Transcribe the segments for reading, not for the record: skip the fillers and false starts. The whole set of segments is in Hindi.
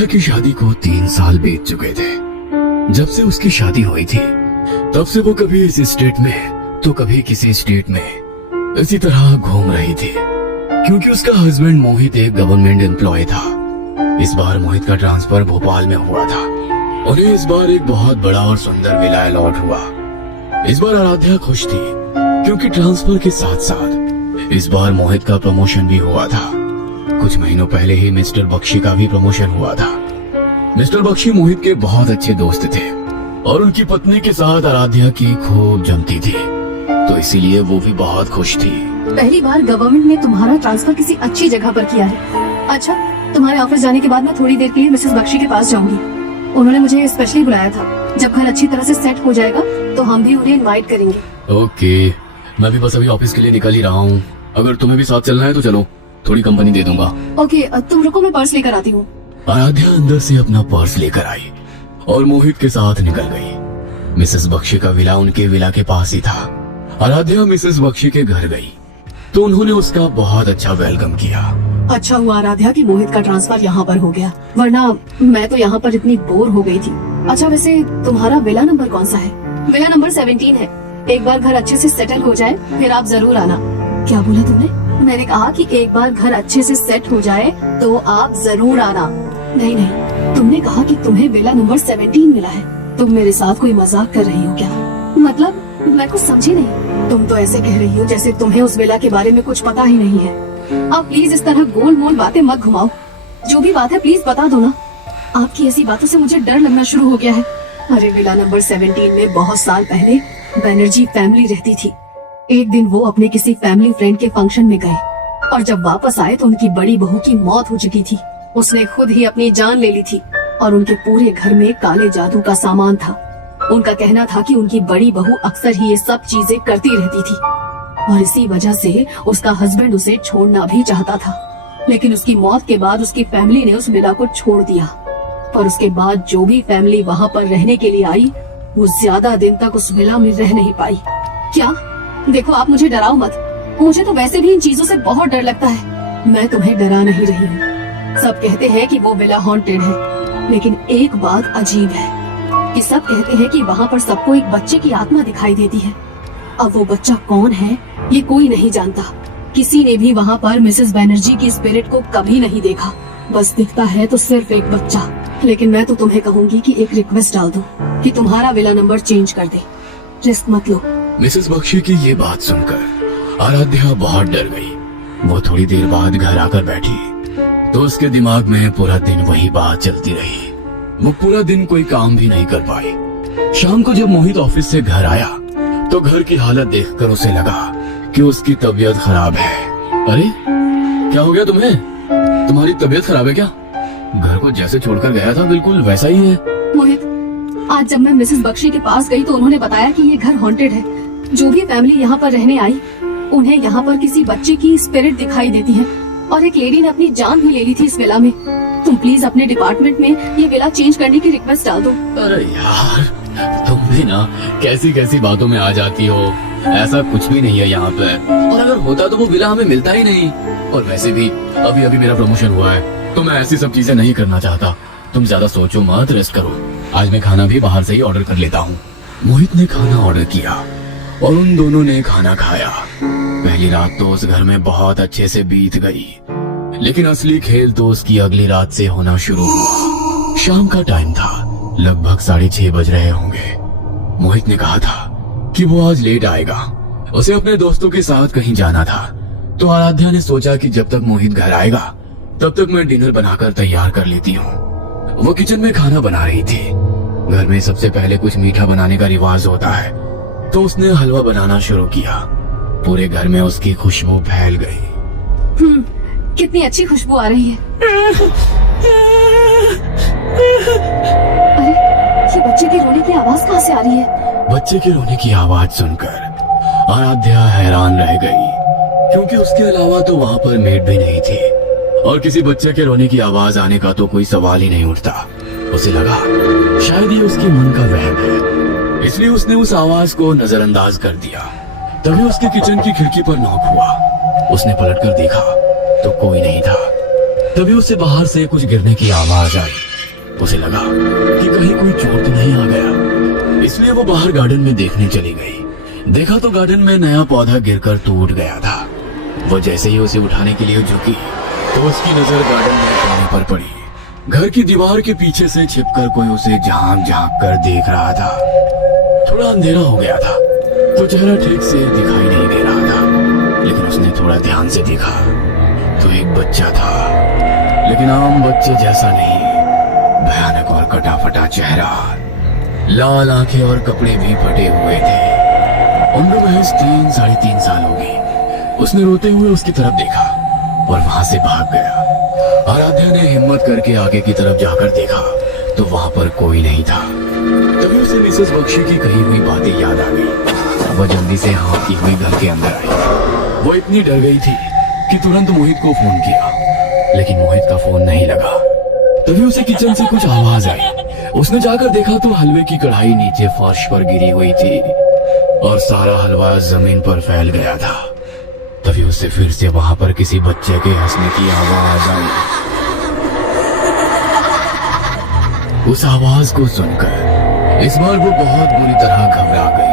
आराध्या की शादी को 3 साल बीत चुके थे। जब से उसकी शादी हुई थी तब से वो कभी इस स्टेट में तो कभी किसी स्टेट में इसी तरह घूम रही थी, क्योंकि उसका हस्बैंड मोहित एक गवर्नमेंट एम्प्लॉय था। इस बार मोहित का ट्रांसफर भोपाल में हुआ था। उन्हें इस बार एक बहुत बड़ा और सुंदर विला अलॉट हुआ। इस बार आराध्या खुश थी, क्योंकि ट्रांसफर के साथ साथ इस बार मोहित का प्रमोशन भी हुआ था। कुछ महीनों पहले ही मिस्टर बख्शी का भी प्रमोशन हुआ था। मिस्टर बख्शी मोहित के बहुत अच्छे दोस्त थे और उनकी पत्नी के साथ आराध्या की खूब जमती थी, तो इसीलिए वो भी बहुत खुश थी। पहली बार गवर्नमेंट ने तुम्हारा ट्रांसफर किसी अच्छी जगह पर किया है। अच्छा, तुम्हारे ऑफिस जाने के बाद मैं थोड़ी देर के लिए मिसेस बख्शी के पास जाऊंगी। उन्होंने मुझे स्पेशली बुलाया था। जब घर अच्छी तरह से सेट हो जाएगा तो हम भी उन्हें इनवाइट करेंगे। ओके, मैं भी बस अभी ऑफिस के लिए निकल ही रहा हूँ। अगर तुम्हें भी साथ चलना है तो चलो, थोड़ी कंपनी दे दूंगा। ओके, तुम रुको, मैं पर्स लेकर आती हूँ। आराध्या अंदर से अपना पर्स लेकर आई और मोहित के साथ निकल गई। मिसेस बख्शी का विला उनके विला के पास ही था। आराध्या मिसेस बख्शी के घर गई तो उन्होंने उसका बहुत अच्छा वेलकम किया। अच्छा हुआ आराध्या कि मोहित का ट्रांसफर यहाँ पर हो गया, वरना मैं तो यहाँ पर इतनी बोर हो गई थी। अच्छा, वैसे तुम्हारा विला नंबर कौन सा है? विला नंबर 17 है। एक बार घर अच्छे से सेटल हो जाए फिर आप जरूर आना। क्या बोला तुमने? मैंने कहा कि एक बार घर अच्छे से सेट हो जाए तो आप जरूर आना। नहीं नहीं, तुमने कहा कि तुम्हें विला नंबर 17 मिला है। तुम मेरे साथ कोई मजाक कर रही हो क्या? मतलब मैं कुछ समझी नहीं। तुम तो ऐसे कह रही हो जैसे तुम्हें उस विला के बारे में कुछ पता ही नहीं है। आप प्लीज इस तरह गोल मोल बातें मत घुमाओ। जो भी बात है प्लीज बता दो ना। आपकी ऐसी बातों से मुझे डर लगना शुरू हो गया है। अरे, विला नंबर 17 में बहुत साल पहले बैनर्जी फैमिली रहती थी। एक दिन वो अपने किसी फैमिली फ्रेंड के फंक्शन में गए और जब वापस आए तो उनकी बड़ी बहू की मौत हो चुकी थी। उसने खुद ही अपनी जान ले ली थी और उनके पूरे घर में काले जादू का सामान था। उनका कहना था कि उनकी बड़ी बहू अक्सर ही ये सब चीजें करती रहती थी और इसी वजह से उसका हस्बैंड उसे छोड़ना भी चाहता था। लेकिन उसकी मौत के बाद उसकी फैमिली ने उस विला को छोड़ दिया। पर उसके बाद जो भी फैमिली वहाँ पर रहने के लिए आई वो ज्यादा दिन तक उस विला में रह नहीं पाई। क्या? देखो, आप मुझे डराओ मत। मुझे तो वैसे भी इन चीजों से बहुत डर लगता है। मैं तुम्हें डरा नहीं रही हूँ। सब कहते हैं कि वो विला हॉन्टेड है, लेकिन एक बात अजीब है कि सब कहते हैं कि वहाँ पर सबको एक बच्चे की आत्मा दिखाई देती है। अब वो बच्चा कौन है ये कोई नहीं जानता। किसी ने भी वहाँ पर मिसेस बैनर्जी की स्पिरिट को कभी नहीं देखा। बस दिखता है तो सिर्फ एक बच्चा। लेकिन मैं तो तुम्हें कहूँगी कि एक रिक्वेस्ट डाल दो कि तुम्हारा विला नंबर चेंज कर दे। रिस्क मत लो। मिसेस बख्शी की ये बात सुनकर आराध्या बहुत डर गई। वो थोड़ी देर बाद घर आकर बैठी तो उसके दिमाग में पूरा दिन वही बात चलती रही। वो पूरा दिन कोई काम भी नहीं कर पाई। शाम को जब मोहित ऑफिस से घर आया तो घर की हालत देखकर उसे लगा कि उसकी तबीयत खराब है। अरे, क्या हो गया तुम्हें? तुम्हारी तबीयत खराब है क्या? घर को जैसे छोड़कर गया था बिल्कुल वैसा ही है। मोहित, आज जब मैं मिसेस बख्शी के पास गई तो उन्होंने बताया कि ये घर हॉन्टेड है। जो भी फैमिली यहाँ पर रहने आई उन्हें यहाँ पर किसी बच्चे की स्पिरिट दिखाई देती है और एक लेडी ने अपनी जान भी ले ली थी इस विला में। तुम प्लीज अपने डिपार्टमेंट में ये विला चेंज करने की रिक्वेस्ट डाल दो। अरे यार, तुम भी ना कैसी कैसी बातों में आ जाती हो। ऐसा कुछ भी नहीं है यहाँ पे, और अगर होता तो वो विला हमें मिलता ही नहीं। और वैसे भी अभी अभी मेरा प्रमोशन हुआ है तो मैं ऐसी सब चीजें नहीं करना चाहता। तुम ज्यादा सोचो मत, रेस्ट करो। आज मैं खाना भी बाहर से ही ऑर्डर कर लेता हूँ। मोहित ने खाना ऑर्डर किया और उन दोनों ने खाना खाया। पहली रात तो उस घर में बहुत अच्छे से बीत गई, लेकिन असली खेल तो उसकी अगली रात से होना शुरू हुआ। शाम का टाइम था, लगभग 6:30 बज रहे होंगे। मोहित ने कहा था कि वो आज लेट आएगा, उसे अपने दोस्तों के साथ कहीं जाना था। तो आराध्या ने सोचा कि जब तक मोहित घर आएगा तब तक मैं डिनर बनाकर तैयार कर लेती हूँ। वो किचन में खाना बना रही थी। घर में सबसे पहले कुछ मीठा बनाने का रिवाज होता है, तो उसने हलवा बनाना शुरू किया। पूरे घर में उसकी खुशबू फैल गई। कितनी अच्छी खुशबू आ रही है। अरे, ये बच्चे की रोने की आवाज कहाँ से आ रही है? बच्चे के रोने की आवाज सुनकर आराध्या हैरान रह गई, क्योंकि उसके अलावा तो वहाँ पर मेड भी नहीं थी और किसी बच्चे के रोने की आवाज आने का तो कोई सवाल ही नहीं उठता। उसे लगा शायद ये उसके मन का वहम है, इसलिए उसने उस आवाज को नजरअंदाज कर दिया। तभी उसके किचन की खिड़की पर नॉक हुआ। उसने पलटकर देखा तो कोई नहीं था। तभी उसे बाहर से कुछ गिरने की आवाज आई। उसे लगा कि कहीं कोई चोर तो नहीं आ गया, इसलिए वो बाहर गार्डन में देखने चली गई। देखा तो गार्डन में नया पौधा गिरकर टूट गया था। वो जैसे ही उसे उठाने के लिए झुकी तो उसकी नजर गार्डन में कोने पर पड़ी। घर की दीवार के पीछे से छिपकर कोई उसे झांक झांक कर देख रहा था। थोड़ा अंधेरा हो गया था तो चेहरा ठीक से दिखाई नहीं दे रहा था, लेकिन उसने थोड़ा ध्यान से देखा तो एक बच्चा था, लेकिन आम बच्चे जैसा नहीं। भयानक और कटा फटा चेहरा, लाल आंखें और कपड़े भी फटे हुए थे। उम्र महज 3-3.5 साल होगी। उसने रोते हुए उसकी तरफ देखा और वहां से भाग गया। आराध्या ने हिम्मत करके आगे की तरफ जाकर देखा तो वहां पर कोई नहीं था। तभी उसे मिसेस बख्शी की कही हुई बातें याद आ गई। वह जल्दी से हाँफती हुई घर के अंदर आई। वो इतनी डर गई थी कि तुरंत मोहित को फोन किया, लेकिन मोहित का फोन नहीं लगा। तभी उसे किचन से कुछ आवाज आई। उसने जाकर देखा तो हलवे की कढ़ाई नीचे फर्श पर गिरी हुई थी और सारा हलवा जमीन पर फैल गया था। तभी उसे फिर से वहां पर किसी बच्चे के हंसने की आवाज आई। उस आवाज को सुनकर इस बार वो बहुत बुरी तरह घबरा गई।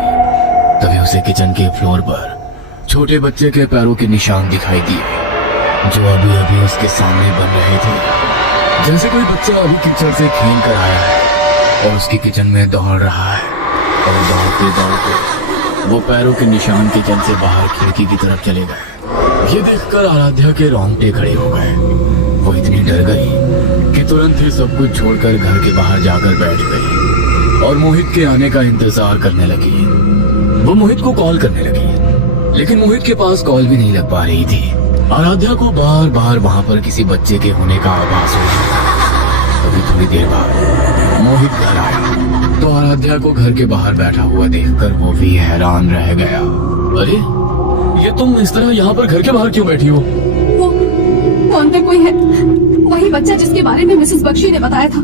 तभी उसे किचन के फ्लोर पर छोटे बच्चे के पैरों के निशान दिखाई दिए जो अभी अभी उसके सामने बन रहे थे। जैसे कोई बच्चा अभी किचन से खेल कर आया है और उसकी किचन में दौड़ रहा है, और दौड़ते दौड़ते वो पैरों के निशान किचन से बाहर खिड़की की तरफ चले गए। ये देखकर आराध्या के रोंगटे खड़े हो गए। वो इतनी डर गई कि तुरंत ही सब कुछ छोड़कर घर के बाहर जाकर बैठ गई और मोहित के आने का इंतजार करने लगी। वो मोहित को कॉल करने लगी, लेकिन मोहित के पास कॉल भी नहीं लग पा रही थी। आराध्या को बार बार वहां पर किसी बच्चे के होने का आभास हो रहा था। तभी थोड़ी देर बाद मोहित घर आया तो आराध्या को घर के बाहर बैठा हुआ देखकर वो भी हैरान रह गया। अरे ये तुम इस तरह यहाँ पर घर के बाहर क्यों बैठी हो? वो अंदर कोई है, वही बच्चा जिसके बारे में मिसेस बख्शी ने बताया था।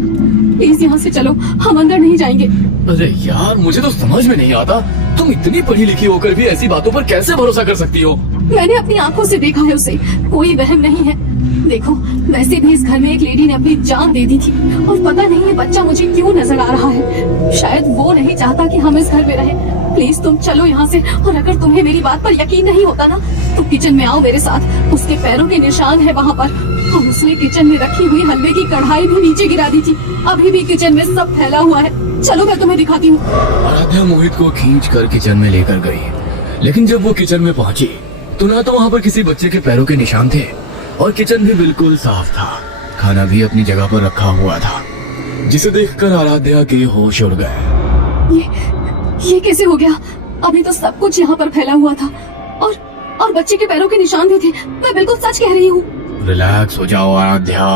प्लीज यहाँ से चलो, हम अंदर नहीं जाएंगे। अरे यार, मुझे तो समझ में नहीं आता, तुम इतनी पढ़ी लिखी होकर भी ऐसी बातों पर कैसे भरोसा कर सकती हो? मैंने अपनी आंखों से देखा है उसे, कोई वहम नहीं है। देखो, वैसे भी इस घर में एक लेडी ने अपनी जान दे दी थी और पता नहीं ये बच्चा मुझे क्यों नजर आ रहा है। शायद वो नहीं चाहता कि हम इस घर में रहें। प्लीज तुम चलो यहाँ से, और अगर तुम्हें मेरी बात पर यकीन नहीं होता ना तो किचन में आओ मेरे साथ। उसके पैरों के निशान है वहाँ पर, और उसने किचन में रखी हुई हलवे की कढ़ाई भी नीचे गिरा दी थी। अभी भी किचन में सब फैला हुआ है। चलो मैं तुम्हें दिखाती हूँ। आराध्या मोहित को खींच कर किचन में लेकर गई, लेकिन जब वो किचन में पहुंची तो ना तो वहाँ पर किसी बच्चे के पैरों के निशान थे और किचन भी बिल्कुल साफ था। खाना भी अपनी जगह पर रखा हुआ था, जिसे देखकर आराध्या के होश उड़ गए। ये कैसे हो गया? अभी तो सब कुछ यहाँ पर फैला हुआ था और बच्चे के पैरों के निशान भी थे। मैं बिल्कुल सच कह रही हूँ। रिलैक्स हो जाओ आराध्या,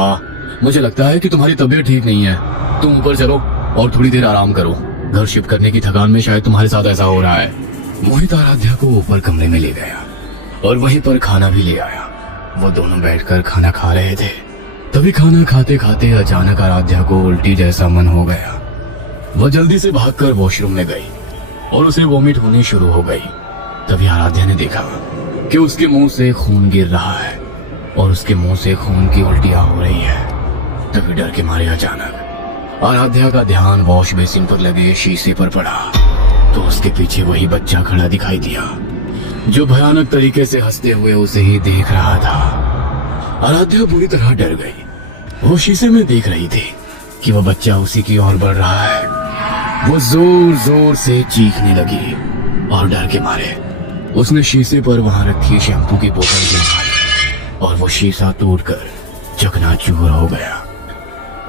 मुझे लगता है कि तुम्हारी तबीयत ठीक नहीं है। तुम ऊपर चलो और थोड़ी देर आराम करो। घर शिफ्ट करने की थकान में शायद तुम्हारे साथ ऐसा हो रहा है। मोहित आराध्या को ऊपर कमरे में ले गया और वहीं पर खाना भी ले आया। वो दोनों बैठकर खाना खा रहे थे। तभी खाना खाते खाते अचानक आराध्या को उल्टी जैसा मन हो गया। वह जल्दी से भागकर वॉशरूम में गई और उसे वॉमिट होनी शुरू हो गई। तभी आराध्या ने देखा कि उसके मुंह से खून गिर रहा है और उसके मुंह से खून की उल्टियां हो रही है। तभी डर के मारे अचानक आराध्या का ध्यान वॉश बेसिन पर लगे शीशे पर पड़ा तो उसके पीछे वही बच्चा खड़ा दिखाई दिया जो भयानक तरीके से हंसते हुए उसे ही देख रहा था। आराध्या बुरी तरह डर गई। वो शीशे में देख रही थी कि वह बच्चा उसी की ओर बढ़ रहा है। वो जोर जोर से चीखने लगी और डर के मारे उसने शीशे पर वहां रखी शैम्पू की बोतल गिराई और वो शीशा टूटकर चकनाचूर हो गया।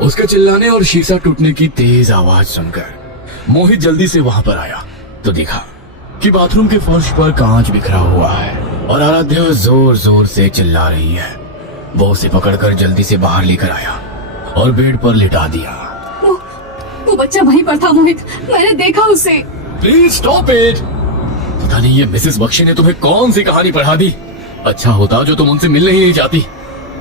उसके चिल्लाने और शीशा टूटने की तेज आवाज सुनकर मोहित जल्दी से वहां पर आया तो देखा कि बाथरूम के फर्श पर कांच बिखरा हुआ है और आराध्या जोर जोर से चिल्ला रही है। वो उसे पकड़कर जल्दी से बाहर लेकर आया और बेड पर लिटा दिया। वो बच्चा वहीं पर था मोहित, मैंने देखा उसे। Please stop it. पता नहीं ये मिसेस बख्शी ने तुम्हें कौन सी कहानी पढ़ा दी। अच्छा होता जो तुम उनसे मिलने ही नहीं चाहती।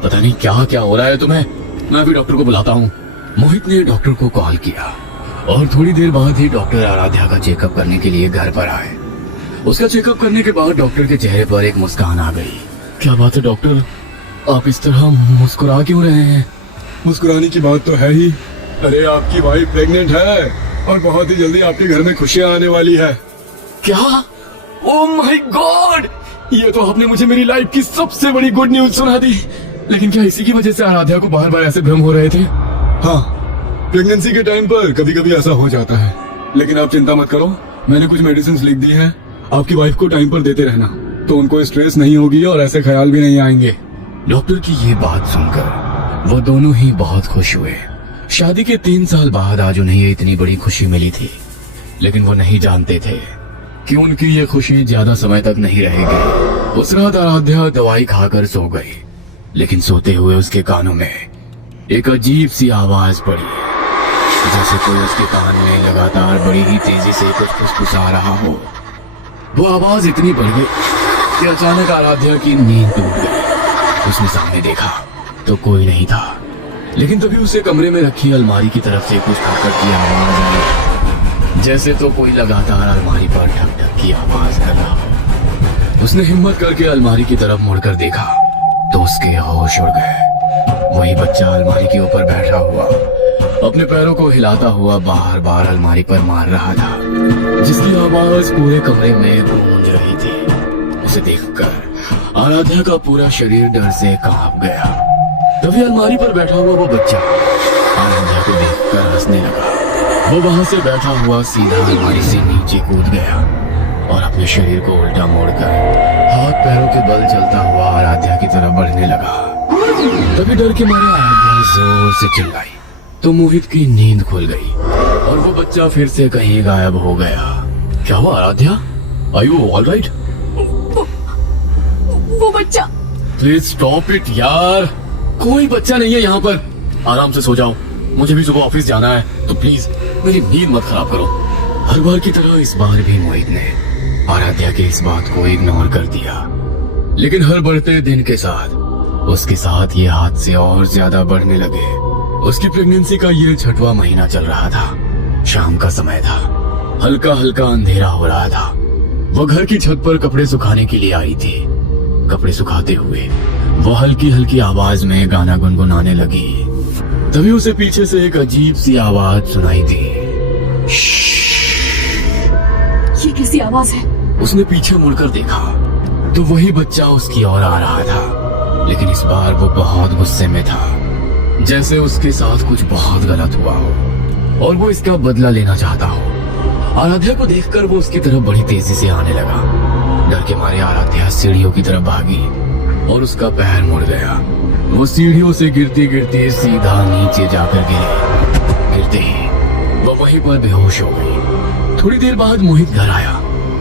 पता नहीं क्या क्या हो रहा है तुम्हें। मैं भी डॉक्टर को बुलाता हूँ। मोहित ने डॉक्टर को कॉल किया और थोड़ी देर बाद ही डॉक्टर आराध्या का चेकअप करने के लिए घर पर आए। उसका चेकअप करने के बाद डॉक्टर के चेहरे पर एक मुस्कान आ गई। क्या बात है डॉक्टर, आप इस तरह मुस्कुरा क्यों रहे हैं? मुस्कुराने की बात तो है ही, अरे आपकी वाइफ प्रेग्नेंट है और बहुत ही जल्दी आपके घर में खुशियां आने वाली है। क्या? ओ माय गॉड, ये तो आपने मुझे मेरी लाइफ की सबसे बड़ी गुड न्यूज सुना दी। लेकिन क्या इसी की वजह से आराध्या को बार बार ऐसे भ्रम हो रहे थे? हाँ, प्रेगनेंसी के टाइम पर कभी कभी ऐसा हो जाता है, लेकिन आप चिंता मत करो, मैंने कुछ मेडिसिन लिख दी है। आपकी वाइफ को टाइम पर देते रहना, तो उनको स्ट्रेस नहीं होगी और ऐसे ख्याल भी नहीं आएंगे। डॉक्टर की ये बात सुनकर वो दोनों ही बहुत खुश हुए। शादी के 3 साल बाद आज उन्हें ये इतनी बड़ी खुशी मिली थी, लेकिन वो नहीं जानते थे कि उनकी ये खुशी ज्यादा समय तक नहीं रहेगी। उस रात आराध्या दवाई खाकर सो गई, लेकिन सोते हुए उसके कानों में एक अजीब सी आवाज पड़ी, जैसे कोई उसके कान में लगातार बड़ी ही तेजी से कुछ फुसफुसा रहा हो। वो आवाज इतनी बढ़ गई कि अचानक आराध्या की नींद टूट गई। उसने सामने देखा तो कोई नहीं था, लेकिन तभी उसे कमरे में रखी अलमारी की तरफ से कुछ खटखट की आवाज आई, जैसे तो कोई लगातार अलमारी पर ठक ठक की आवाज कर रहा हो। उसने हिम्मत करके अलमारी की तरफ मुड़कर देखा तो उसके होश उड़ गए। वही बच्चा अलमारी के ऊपर बैठा हुआ अपने पैरों को हिलाता हुआ बार बार अलमारी पर मार रहा था, जिसकी आवाज पूरे कमरे में गूंज रही थी। उसे देखकर आराध्या का पूरा शरीर डर से कांप गया। तभी अलमारी पर बैठा हुआ वो बच्चा आराध्या को देखकर हंसने लगा। वो वहां से बैठा हुआ सीधा अलमारी से नीचे कूद गया और अपने शरीर को उल्टा मोड़कर हाथ पैरों के बल चलता हुआ आराध्या की तरफ बढ़ने लगा। तभी डर के मारे आराध्या जोर से चिल्लाई तो मोहित की नींद खुल गई और वो बच्चा फिर से कहीं गायब हो गया। क्या हुआ Aradhya? Are you all right? वो बच्चा। प्लीज स्टॉप इट यार, कोई बच्चा नहीं है यहाँ पर। आराम से सो जाओ, मुझे भी सुबह ऑफिस जाना है, तो प्लीज मेरी नींद मत खराब करो। हर बार की तरह इस बार भी मोहित ने आराध्या की इस बात को इग्नोर कर दिया, लेकिन हर बढ़ते दिन के साथ उसके साथ ये हादसे और ज्यादा बढ़ने लगे। उसकी प्रेगनेंसी का ये 6वां महीना चल रहा था। शाम का समय था, हल्का हल्का अंधेरा हो रहा था। वो घर की छत पर कपड़े सुखाने के लिए आई थी। कपड़े सुखाते हुए वो हल्की हल्की आवाज में गाना गुनगुनाने लगी। तभी उसे पीछे से एक अजीब सी आवाज सुनाई दी। ये कैसी आवाज है? उसने पीछे मुड़कर देखा तो वही बच्चा उसकी ओर आ रहा था, लेकिन इस बार वो बहुत गुस्से में था, जैसे उसके साथ कुछ बहुत गलत हुआ हो और वो इसका बदला लेना चाहता हो। आराध्या को देखकर वो उसकी तरफ बड़ी तेजी से आने लगा। डर के मारे आराध्या सीढ़ियों की तरफ भागी और उसका पैर मुड़ गया। वो सीढ़ियों से गिरते गिरते सीधा नीचे जाकर गिरी। गिरते ही वो वहीं पर बेहोश हो गई। थोड़ी देर बाद मोहित घर आया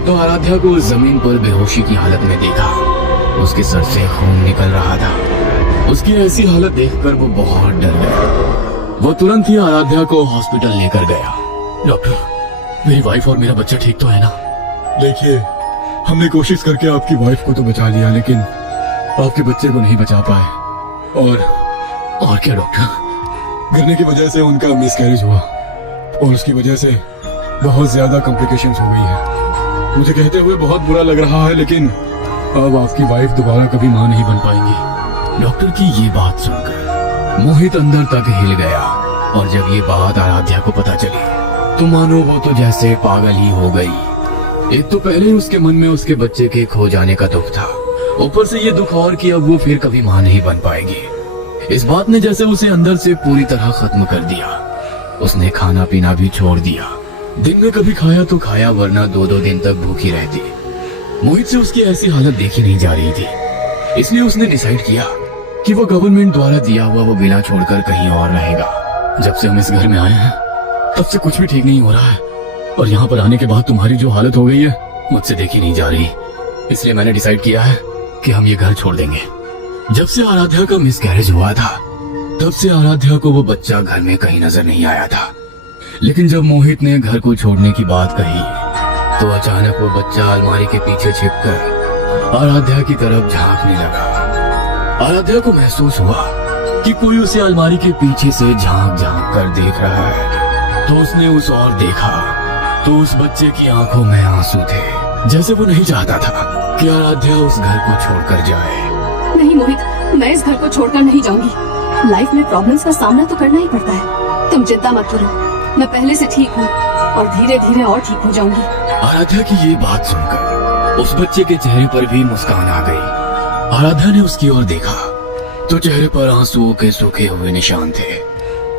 तो आराध्या को जमीन पर बेहोशी की हालत में देखा। उसके सर से खून निकल रहा था। उसकी ऐसी हालत देखकर वो बहुत डर गया। वो तुरंत ही आराध्या को हॉस्पिटल लेकर गया। डॉक्टर, मेरी वाइफ और मेरा बच्चा ठीक तो है ना? देखिए, हमने कोशिश करके आपकी वाइफ को तो बचा लिया, लेकिन आपके बच्चे को नहीं बचा पाए। और क्या डॉक्टर? गिरने की वजह से उनका मिसकैरेज हुआ और उसकी वजह से बहुत ज्यादा कॉम्प्लिकेशंस हो गई है। मुझे कहते हुए बहुत बुरा लग रहा है, लेकिन अब आपकी वाइफ दोबारा कभी मां नहीं बन पाएंगी। डॉक्टर की ये बात सुनकर मोहित अंदर तक हिल गया और जब ये बात आराध्या को पता चली तो मानो वो तो जैसे पागल ही हो गई। एक तो पहले ही उसके मन में उसके बच्चे के खो जाने का दुख था, ऊपर से ये दुख और कि अब वो फिर कभी मां नहीं बन पाएगी। इस बात ने जैसे उसे अंदर से पूरी तरह खत्म कर दिया। उसने खाना पीना भी छोड़ दिया। दिन में कभी खाया तो खाया, वरना 2-2 दिन तक भूखी रहती। मोहित से उसकी ऐसी हालत देखी नहीं जा रही थी, इसलिए उसने डिसाइड किया कि वो गवर्नमेंट द्वारा दिया हुआ वो विला छोड़कर कहीं और रहेगा। जब से हम इस घर में आए हैं तब से कुछ भी ठीक नहीं हो रहा है, और यहाँ पर आने के बाद तुम्हारी जो हालत हो गई है मुझसे देखी नहीं जा रही। इसलिए मैंने डिसाइड किया है कि हम ये घर छोड़ देंगे। जब से आराध्या का मिसकैरेज हुआ था तब से आराध्या को वो बच्चा घर में कहीं नजर नहीं आया था, लेकिन जब मोहित ने घर को छोड़ने की बात कही तो अचानक वो बच्चा अलमारी के पीछे छिपकर आराध्या की तरफ झांकने लगा। आराध्या को महसूस हुआ कि कोई उसे अलमारी के पीछे से झांक झांक कर देख रहा है। तो उसने उस ओर देखा तो उस बच्चे की आंखों में आंसू थे, जैसे वो नहीं चाहता था कि आराध्या उस घर को छोड़कर जाए। नहीं मोहित, मैं इस घर को छोड़कर नहीं जाऊंगी। लाइफ में प्रॉब्लम्स का सामना तो करना ही पड़ता है। तुम चिंता मत करो, मैं पहले से ठीक हूँ और धीरे धीरे और ठीक हो जाऊंगी। आराध्या की ये बात सुनकर उस बच्चे के चेहरे पर भी मुस्कान आ गई। आराध्या ने उसकी ओर देखा तो चेहरे पर आंसुओं के सूखे हुए निशान थे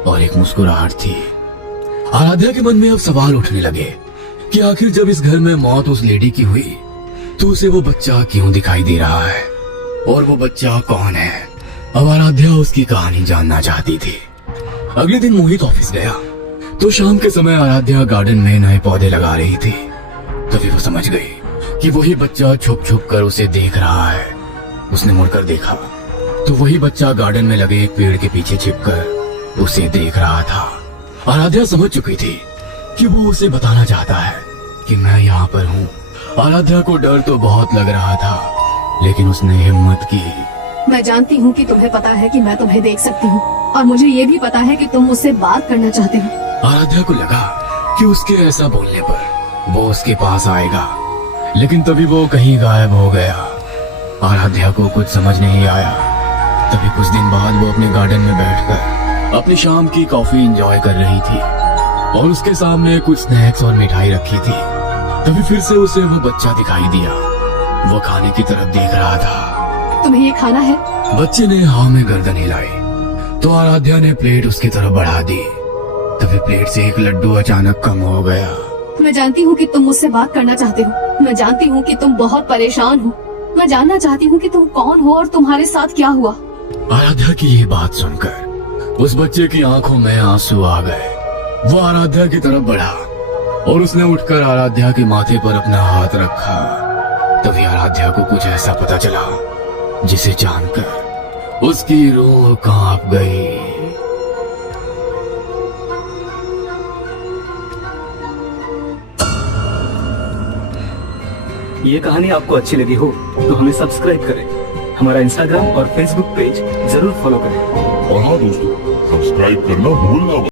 और एक मुस्कुराहट थी। आराध्या के मन में अब सवाल उठने लगे कि आखिर जब इस घर में मौत उस लेडी की हुई तो उसे वो बच्चा क्यों दिखाई दे रहा है और वो बच्चा कौन है। अब आराध्या उसकी कहानी जानना चाहती थी। अगले दिन मोहित ऑफिस गया तो शाम के समय आराध्या गार्डन में नए पौधे लगा रही थी। तभी वो समझ गई कि वही बच्चा छुप छुप कर उसे देख रहा है। उसने मुड़कर देखा तो वही बच्चा गार्डन में लगे एक पेड़ के पीछे छिपकर उसे देख रहा था। आराध्या समझ चुकी थी कि वो उसे बताना चाहता है कि मैं यहाँ पर हूँ। आराध्या को डर तो बहुत लग रहा था लेकिन उसने हिम्मत की। मैं जानती हूँ कि तुम्हें पता है कि मैं तुम्हें देख सकती हूँ और मुझे ये भी पता है कि तुम मुझसे बात करना चाहते हो। आराध्या को लगा कि उसके ऐसा बोलने पर वो उसके पास आएगा, लेकिन तभी वो कहीं गायब हो गया। आराध्या को कुछ समझ नहीं आया। तभी कुछ दिन बाद वो अपने गार्डन में बैठकर अपनी शाम की कॉफी एंजॉय कर रही थी और उसके सामने कुछ स्नैक्स और मिठाई रखी थी। तभी फिर से उसे वो बच्चा दिखाई दिया। वो खाने की तरफ देख रहा था। तुम्हें ये खाना है? बच्चे ने हाँ में गर्दन हिलाई तो आराध्या ने प्लेट उसकी तरफ बढ़ा दी। तभी प्लेट से एक लड्डू अचानक कम हो गया। मैं जानती हूँ कि तुम मुझसे बात करना चाहते हो। मैं जानती हूँ कि तुम बहुत परेशान हो। मैं जानना चाहती हूँ कि तुम कौन हो और तुम्हारे साथ क्या हुआ। आराध्या की ये बात सुनकर उस बच्चे की आंखों में आंसू आ गए। वो आराध्या की तरफ बढ़ा और उसने उठकर आराध्या के माथे पर अपना हाथ रखा। तभी आराध्या को कुछ ऐसा पता चला जिसे जानकर उसकी रूह कांप गई। ये कहानी आपको अच्छी लगी हो तो हमें सब्सक्राइब करें, हमारा इंस्टाग्राम और फेसबुक पेज जरूर फॉलो करें। और हाँ दोस्तों, सब्सक्राइब करना भूलना मत।